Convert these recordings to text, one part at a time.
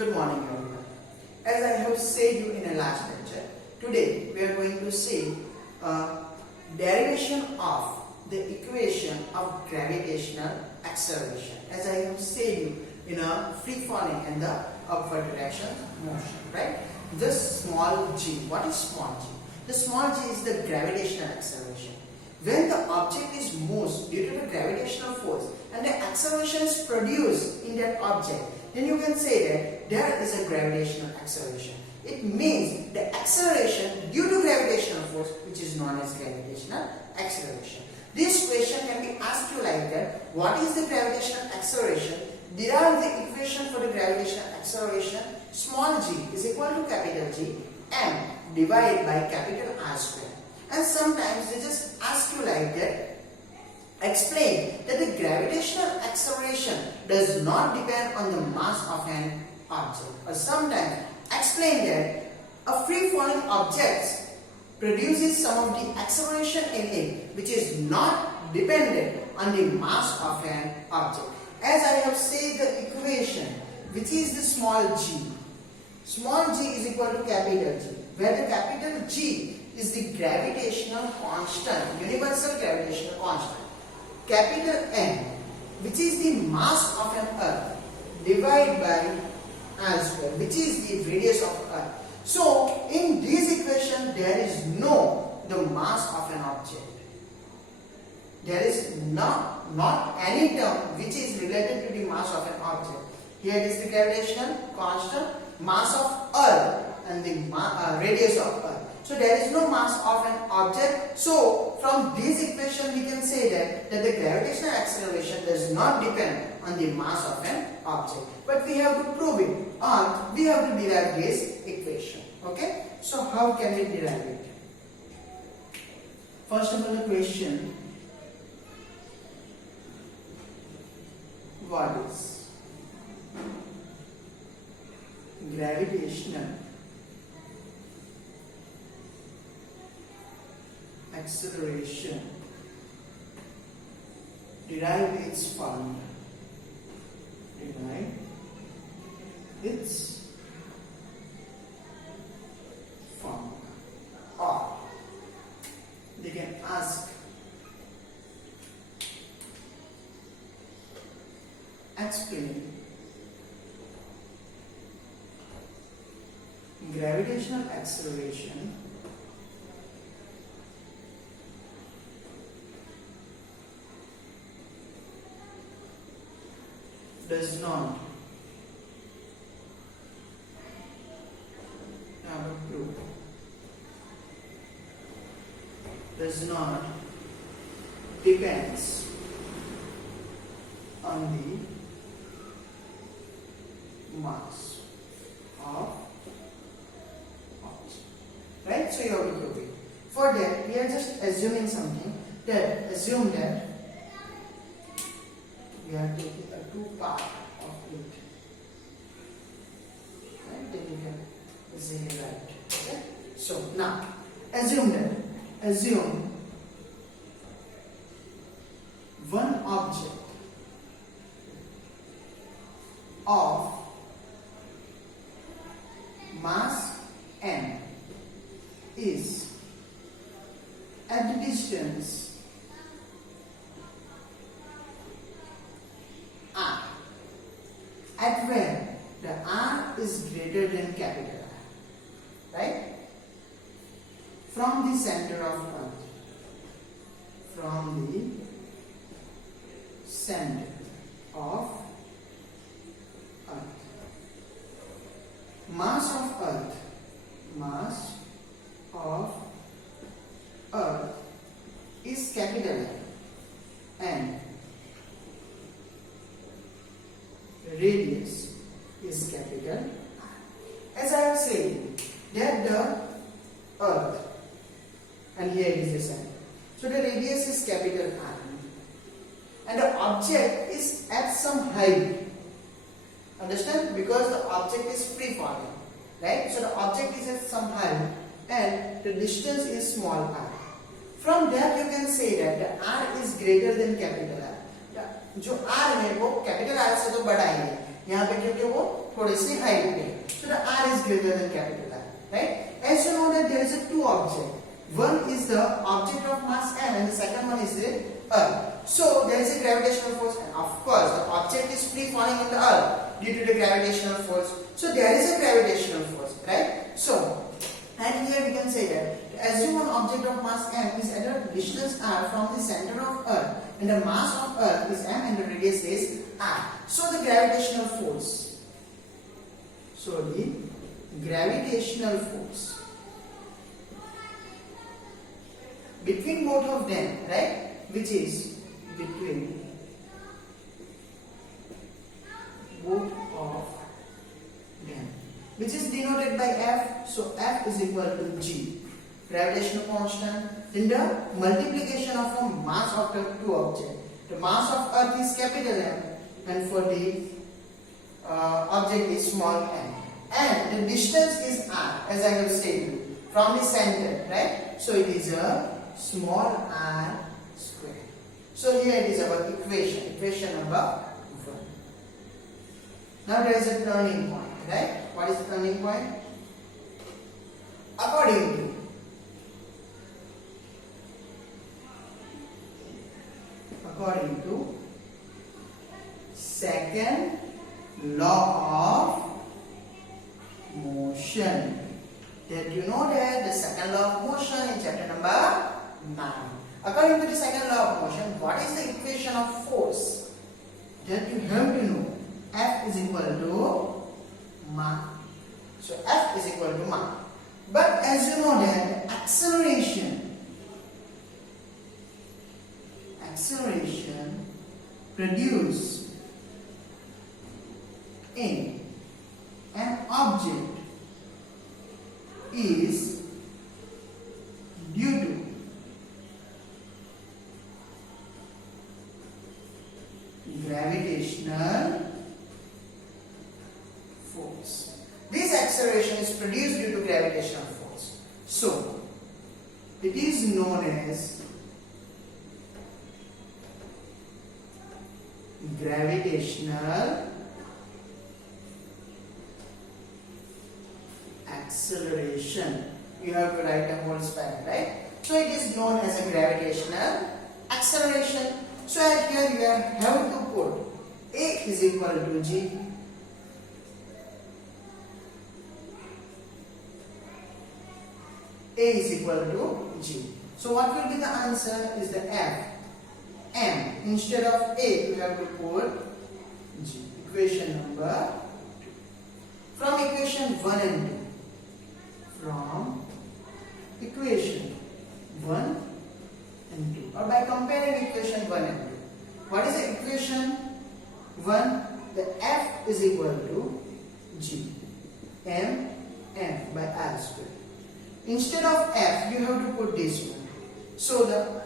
Good morning everyone. As I have said you in a last lecture, today we are going to see derivation of the equation of gravitational acceleration. As I have said you in a free falling and the upward direction motion, right? This small g, what is small g? The small g is the gravitational acceleration. When the object is moved due to the gravitational force and the acceleration is produced in that object, then you can say that there is a gravitational acceleration. It means the acceleration due to gravitational force, which is known as gravitational acceleration. This question can be asked you like that: what is the gravitational acceleration? Derive the equation for the gravitational acceleration. Small g is equal to capital G m divided by capital R square. And sometimes they just ask you like that: explain that the gravitational acceleration does not depend on the mass of an object. Or sometimes explain that a free falling object produces some of the acceleration in it which is not dependent on the mass of an object. As I have said the equation, which is the small g. Small g is equal to capital G, where the capital G is the gravitational constant, universal gravitational constant. Capital M, which is the mass of an earth, divided by R square, which is the radius of earth. So in this equation there is no the mass of an object. There is not any term which is related to the mass of an object. Here it is the gravitational constant, mass of earth and the radius of earth. So there is no mass of an object. So from this equation we can say that the gravitational acceleration does not depend on the mass of an object. But we have to prove it, or we have to derive this equation. Okay? So how can we derive it? First of all, the question: what is gravitational acceleration? Derive its formula. Derive its formula. Or they can ask: explain gravitational acceleration does not depends on the mass of object. Right? So you have to prove it. For that, we are just assuming something. Assume that we are taking a two part of it. Right? Then you can say it right. Okay? So now assume one object of mass m is at the distance r, at where the r is greater than capital R, right? From the center of earth, from the center of earth, mass of earth is capital M and radius is capital R. As I have said that the earth, and here is the center, so the radius is capital R and the object is at some height. Understand? Because the object is free falling, right? So the object is at some height and the distance is small r. From that you can say that the r is greater than capital R. जो r है वो capital R से तो बड़ा ही है, यहाँ पे क्योंकि वो थोड़े से हाइट पे, so the r is greater than capital R, right? As you know that there is a two object. One is the object of mass m and the second one is the earth. So there is a gravitational force, and of course the object is free falling in the earth due to the gravitational force. So there is a gravitational force, right? So, and here we can say that assume an object of mass m is at a distance r from the center of earth, and the mass of earth is m and the radius is r. So the gravitational force. So the gravitational force between both of them, right, which is between both of them, which is denoted by F. So F is equal to G, gravitational constant, then the multiplication of a mass of the two objects. The mass of earth is capital M, and for the object is small m, and the distance is r, as I have said, from the center, right? So it is a small r square. So here it is our equation number 1. Now there is a turning point, right? What is the turning point? According to second law of motion. That you know that the second law of motion in chapter number 9. According to the second law of motion, what is the equation of force? That you have to know. F is equal to ma. So F is equal to ma. But as you know that acceleration produced in an object is due to gravitational force. This acceleration is produced due to gravitational force. So, it is known as gravitational acceleration. You have to write a whole spelling, right? So it is known as a gravitational acceleration. So at here you have to put A is equal to G. A is equal to G. So what will be the answer is the F. M. Instead of A, you have to put G. Equation number 2. From equation 1 and 2. From equation 1 and 2. Or by comparing equation 1 and 2. What is the equation 1? The F is equal to G. M by R square. Instead of F, you have to put this one. So the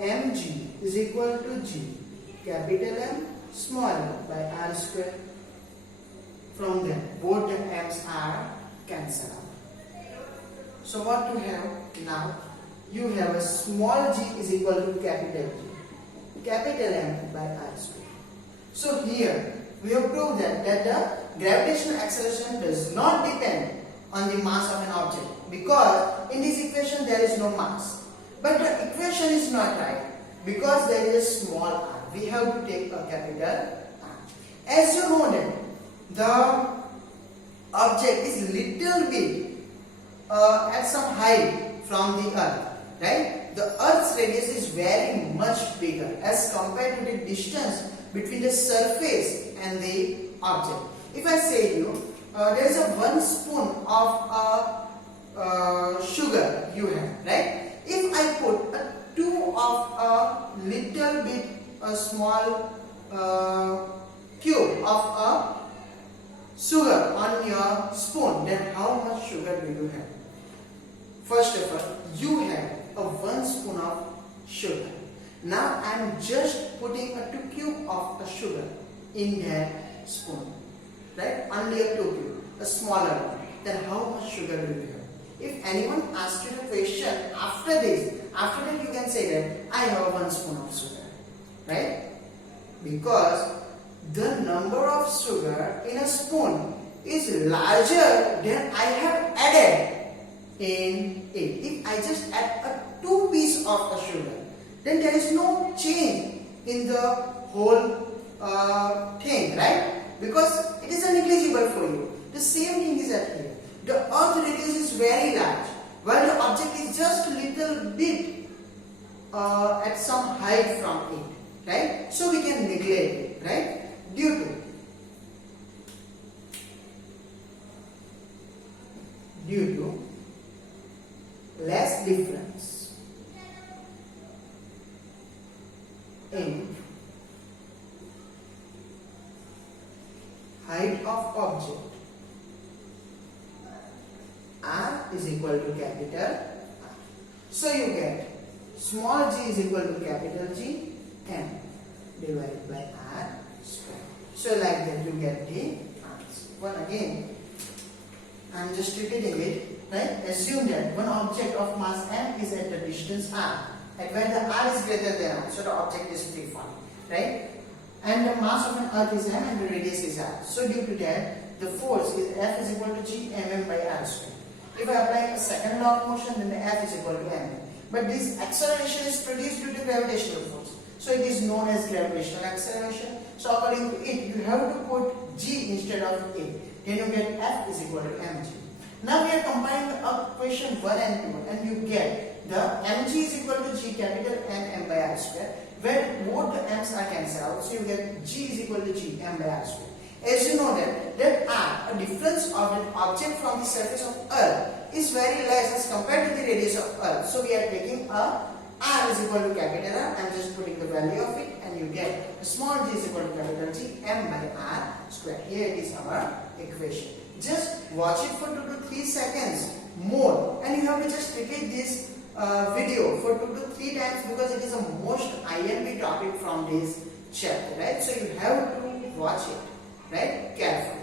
mg is equal to G, capital M, small m by R square. From there, both the m's are cancelled out. So what you have now? You have a small g is equal to capital G, capital M by R square. So here, we have proved that the gravitational acceleration does not depend on the mass of an object, because in this equation there is no mass. But the equation is not right, because there is a small r. We have to take a capital R. As you know that the object is little bit at some height from the earth, right? The earth's radius is very much bigger as compared to the distance between the surface and the object. If I say to you, there is a 1 spoon of sugar you have, right? If I put a 2 of a little bit a small cube of a sugar on your spoon, then how much sugar do you have? First of all, you have a 1 spoon of sugar. Now I am just putting a 2 cube of a sugar in that spoon, right? Only a 2 cube, a smaller one. Then how much sugar do you have? If anyone asks you the question after this, after that you can say that I have 1 spoon of sugar, right? Because the number of sugar in a spoon is larger than I have added in it. If I just add a 2 piece of the sugar, then there is no change in the whole thing, right? Because it is negligible for you. The same thing is at here. The earth radius is very large, while the object is just a little bit at some height from it, right? So we can neglect it, right? Due to less difference in height of object, R is equal to capital R. So you get small g is equal to capital G m divided by R square. So like that you get the answer. One again, I am just repeating it, right? Assume that one object of mass m is at the distance r, and when the r is greater than r, so the object is free falling, right? And the mass of an earth is m and the radius is r. So due to that, the force is F is equal to G mm by r square. If I apply a second law of motion, then the F is equal to m. But this acceleration is produced due to gravitational force. So it is known as gravitational acceleration. So according to it, you have to put G instead of A. Then you get F is equal to mg. Now we are combining up question 1 and 2, and you get the mg is equal to G capital M by r square, where both the m's are cancelled out. So you get G is equal to G m by r square. As you know that r, a difference of an object from the surface of Earth, is very less as compared to the radius of Earth. So we are taking a r is equal to capital R. I am just putting the value of it, and you get a small g is equal to capital G m by r square. Here it is our equation. Just watch it for 2 to 3 seconds more, and you have to just repeat this video for 2 to 3 times, because it is the most IMP topic from this chapter, right? So you have to watch it, right, carefully.